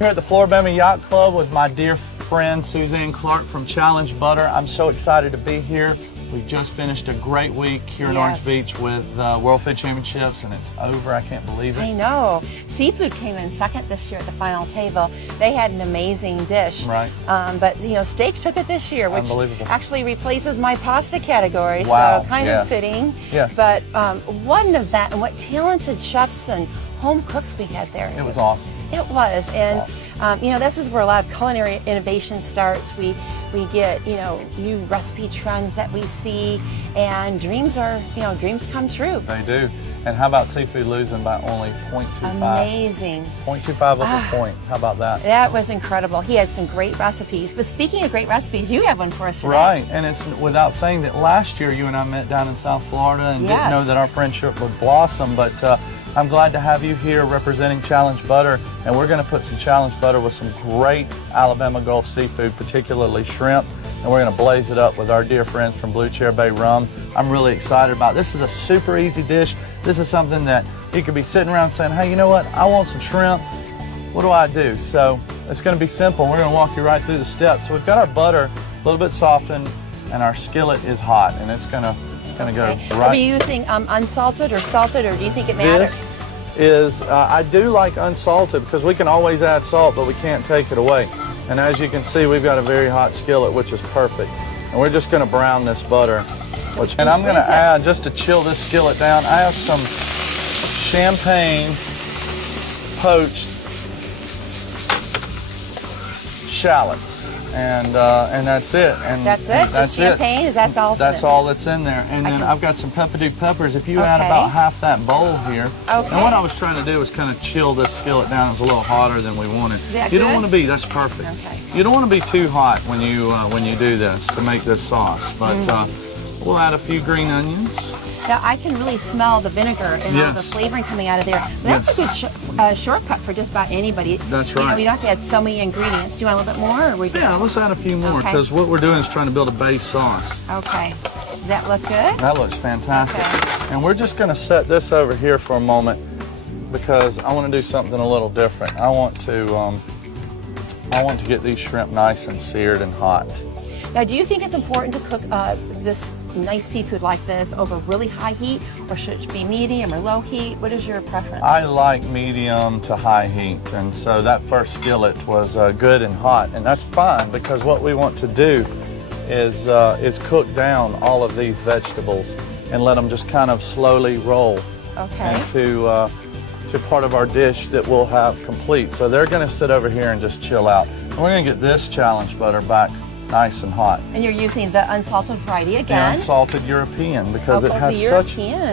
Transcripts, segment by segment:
Here at the Floribama Yacht Club with my dear friend Suzanne Clark from Challenge Butter. I'm so excited to be here. We just finished a great week here in Orange Beach with World Food Championships, and it's over. I can't believe it. I know. Seafood came in second this year at the final table. They had an amazing dish. Right. But you know, steak took it this year, which actually replaces my pasta category. Wow. So kind of fitting. Yes. But what an event, and what talented chefs and home cooks we had there. It was awesome. It was, and you know, this is where a lot of culinary innovation starts. We get, you know, new recipe trends that we see, and dreams come true. They do. And how about seafood losing by only 0.25? Amazing. 0.25 of a point. How about that? That was incredible. He had some great recipes. But speaking of great recipes, you have one for us today. Right, and it's without saying that last year you and I met down in South Florida and didn't know that our friendship would blossom, but I'm glad to have you here representing Challenge Butter, and we're going to put some Challenge Butter with some great Alabama Gulf seafood, particularly shrimp, and we're going to blaze it up with our dear friends from Blue Chair Bay Rum. I'm really excited about it. This is a super easy dish. This is something that you could be sitting around saying, hey, you know what, I want some shrimp. What do I do? So it's going to be simple. We're going to walk you right through the steps. So we've got our butter a little bit softened, and our skillet is hot, and it's going to go right. Are we using unsalted or salted, or do you think it matters? This is, I do like unsalted because we can always add salt, but we can't take it away. And as you can see, we've got a very hot skillet, which is perfect. And we're just going to brown this butter. And I'm going to add, just to chill this skillet down, I have some champagne poached shallots. And that's it. And that's it? Just champagne? Is that all? That's all that's in there. And then I've got some pepperdew peppers. If you add about half that bowl here. And what I was trying to do was kind of chill this skillet down. It was a little hotter than we wanted. You don't want to be, that's perfect. You don't want to be too hot when you do this to make this sauce. But we'll add a few green onions. Now I can really smell the vinegar and all the flavoring coming out of there. That's a good shortcut for just about anybody. That's right. You don't have to add so many ingredients. Do you want a little bit more? Or let's add a few more because what we're doing is trying to build a base sauce. Okay. Does that look good? That looks fantastic. And we're just going to set this over here for a moment because I want to do something a little different. I want to get these shrimp nice and seared and hot. Now, do you think it's important to cook this nice seafood like this over really high heat, or should it be medium or low heat? What is your preference? I like medium to high heat, and so that first skillet was good and hot, and that's fine because what we want to do is cook down all of these vegetables and let them just kind of slowly roll into to part of our dish that we'll have complete. So they're going to sit over here and just chill out. And we're going to get this Challenge Butter back nice and hot. And you're using the unsalted variety again? The unsalted European because it has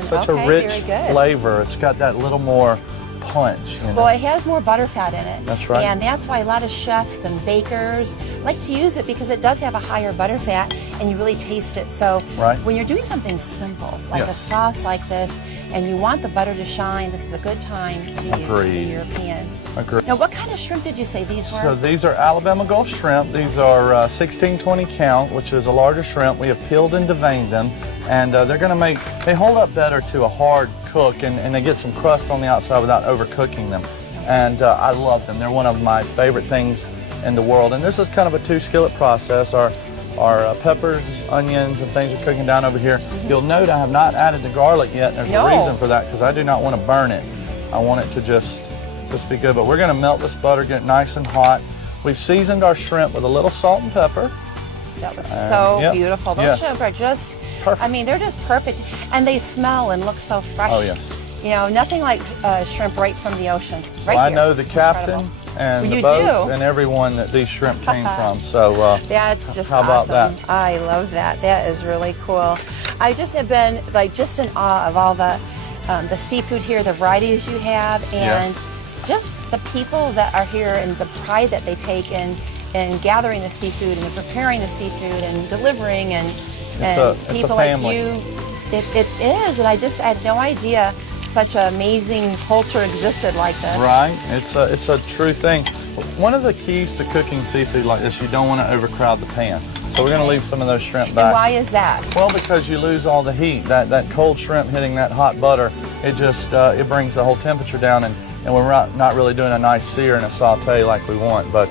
such a rich flavor. It's got that little more punch. You know? Well, it has more butter fat in it. That's right. And that's why a lot of chefs and bakers like to use it because it does have a higher butter fat and you really taste it. So when you're doing something simple, like a sauce like this, and you want the butter to shine, this is a good time to use the European. Agreed. Now, what kind of shrimp did you say these were? So these are Alabama Gulf shrimp. These are 1620 count, which is a larger shrimp. We have peeled and deveined them, and they're going to they hold up better to a hard cook, and they get some crust on the outside without overcooking them. And I love them. They're one of my favorite things in the world. And this is kind of a two-skillet process. Our peppers, onions, and things are cooking down over here. You'll note I have not added the garlic yet. There's a reason for that because I do not want to burn it. I want it to just be good. But we're going to melt this butter, get it nice and hot. We've seasoned our shrimp with a little salt and pepper. That was so beautiful. Those shrimp are just perfect. I mean, they're just perfect. And they smell and look so fresh. Oh, yes. You know, nothing like shrimp right from the ocean. So I know the captain and the boat and everyone that these shrimp came from. So that's just how about that? I love that. That is really cool. I just have been just in awe of all the seafood here, the varieties you have, and just the people that are here and the pride that they take in gathering the seafood and preparing the seafood and delivering and people like you. It is, and I had no idea such an amazing culture existed like this. Right, it's a true thing. One of the keys to cooking seafood like this, you don't want to overcrowd the pan. So we're going to leave some of those shrimp back. And why is that? Well, because you lose all the heat. That cold shrimp hitting that hot butter, it just it brings the whole temperature down, and and we're not really doing a nice sear and a saute like we want, but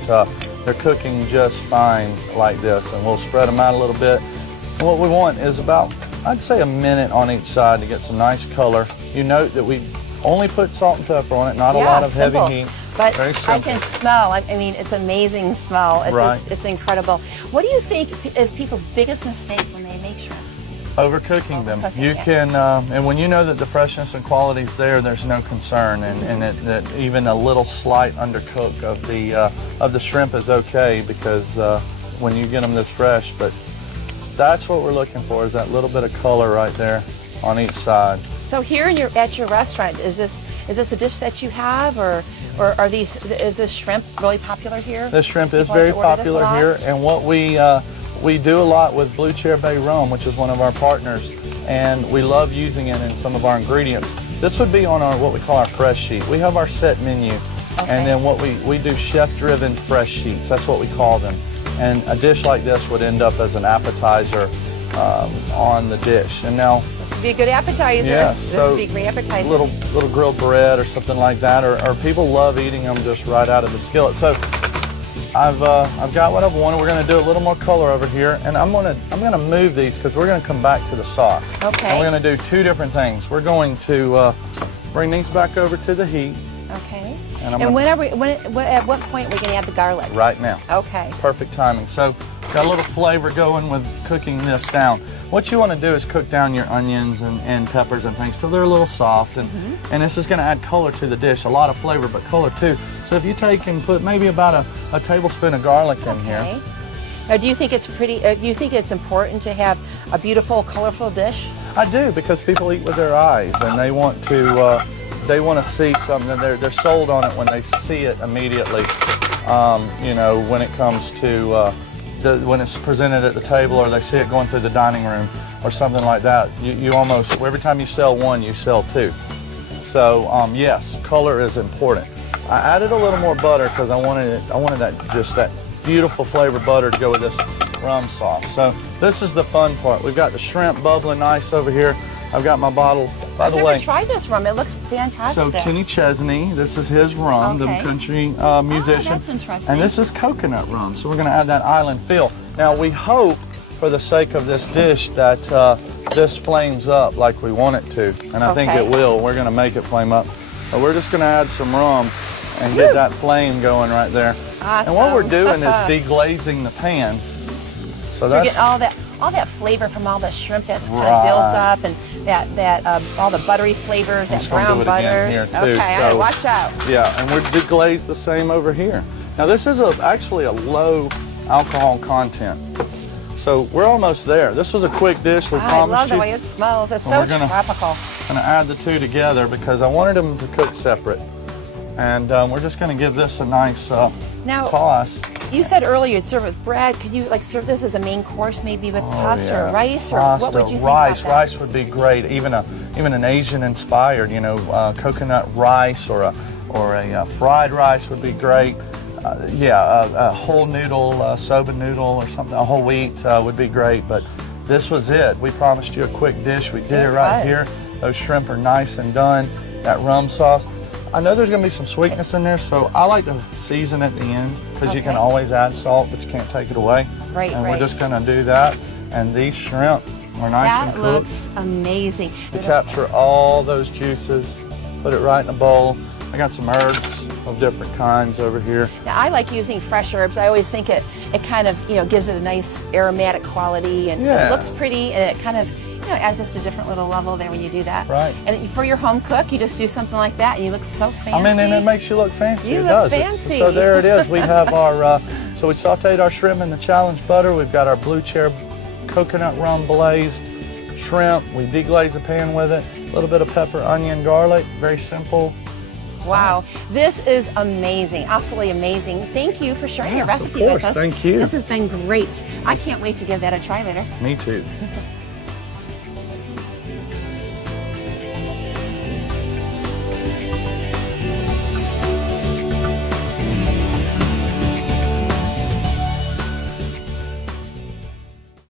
they're cooking just fine like this, and we'll spread them out a little bit. And what we want is about, I'd say, a minute on each side to get some nice color. You note that we only put salt and pepper on it, not a lot of simple. heavy heat. But Very I simple. can smell, I mean, it's amazing smell. It's Right. just, it's incredible. What do you think is people's biggest mistake when they make shrimp? Overcooking them. Overcooking, You yeah. can, and when you know that the freshness and quality is there, there's no concern, and that even a little slight undercook of the shrimp is okay, because when you get them this fresh. But that's what we're looking for, is that little bit of color right there on each side. So here at your restaurant, is this a dish that you have, or is this shrimp really popular here? This shrimp is People very like to order this a popular lot? here, and what we do a lot with Blue Chair Bay rum, which is one of our partners, and we love using it in some of our ingredients. This would be on our what we call our fresh sheet. We have our set menu, and then what we do chef-driven fresh sheets. That's what we call them. And a dish like this would end up as an appetizer on the dish. And now, This would be a good appetizer. yes, This so would be a great appetizer. little grilled bread or something like that, or people love eating them just right out of the skillet. So I've got what I've wanted. We're going to do a little more color over here, and I'm gonna move these because we're going to come back to the sauce. Okay. And we're going to do two different things. We're going to bring these back over to the heat. Okay. And I'm And gonna- at what point are we going to add the garlic? Right now. Okay. Perfect timing. So got a little flavor going with cooking this down. What you want to do is cook down your onions and peppers and things till they're a little soft, and this is going to add color to the dish, a lot of flavor, but color too. So if you take and put maybe about a tablespoon of garlic in here. Okay. Now, do you think it's do you think it's important to have a beautiful, colorful dish? I do, because people eat with their eyes, and they want to see something. They're sold on it when they see it immediately. You know, when it comes to when it's presented at the table, or they see it going through the dining room or something like that. You almost, every time you sell one, you sell two. So yes, color is important. I added a little more butter because I wanted that beautiful flavor butter to go with this rum sauce. So this is the fun part. We've got the shrimp bubbling nice over here. I've got my bottle. By the I've way, never tried this rum. It looks fantastic. so Kenny Chesney, this is his rum, Okay. the country musician. that's interesting. And this is coconut rum, so we're going to add that island feel. Now we hope, for the sake of this dish, that this flames up like we want it to, and I think Okay. it will. We're going to make it flame up. But we're just going to add some rum and get that flame going right there. Awesome. And what we're doing is deglazing the pan. So So you're that's getting all that flavor from all the shrimp that's kind of built up, and that all the buttery flavors, that just gonna brown do it again butters. here, too. Okay, all right, So- watch out. yeah, and we're deglazed the same over here. Now this is actually a low alcohol content. So we're almost there. This was a quick dish, we I promised love the you. way it smells. It's Well, so we're gonna- tropical. I'm gonna add the two together because I wanted them to cook separate. And we're just gonna give this a nice Now, toss. you said earlier you'd serve it with bread. Could you serve this as a main course, maybe with pasta or rice, or what would you think rice. about that? Rice would be great. Even an Asian inspired, coconut rice or a fried rice would be great. A whole noodle, soba noodle or something, a whole wheat would be great. But this was it. We promised you a quick dish. We did it right here. Those shrimp are nice and done. That rum sauce. I know there's going to be some sweetness in there, so I like to season at the end, because you can Okay. always add salt, but you can't take it away. Right, And right. we're just going to do that. And these shrimp are nice and That cooked. looks amazing. To capture all those juices, put it right in a bowl. I got some herbs of different kinds over here. Now, I like using fresh herbs. I always think it kind of gives it a nice aromatic quality, and Yeah. it looks pretty, and it kind of adds just a different little level there when you do that. Right. And for your home cook, you just do something like that, and you look so fancy. I mean, and it makes you look fancy. You it look does. fancy. So there it is. We have our, so we sauteed our shrimp in the challenge butter. We've got our Blue Chair coconut rum glazed shrimp. We deglaze the pan with it. A little bit of pepper, onion, garlic. Very simple. Wow, this is amazing, absolutely amazing. Thank you for sharing your Yes, of recipe course. with us. Thank you. This has been great. I can't wait to give that a try later. Me too.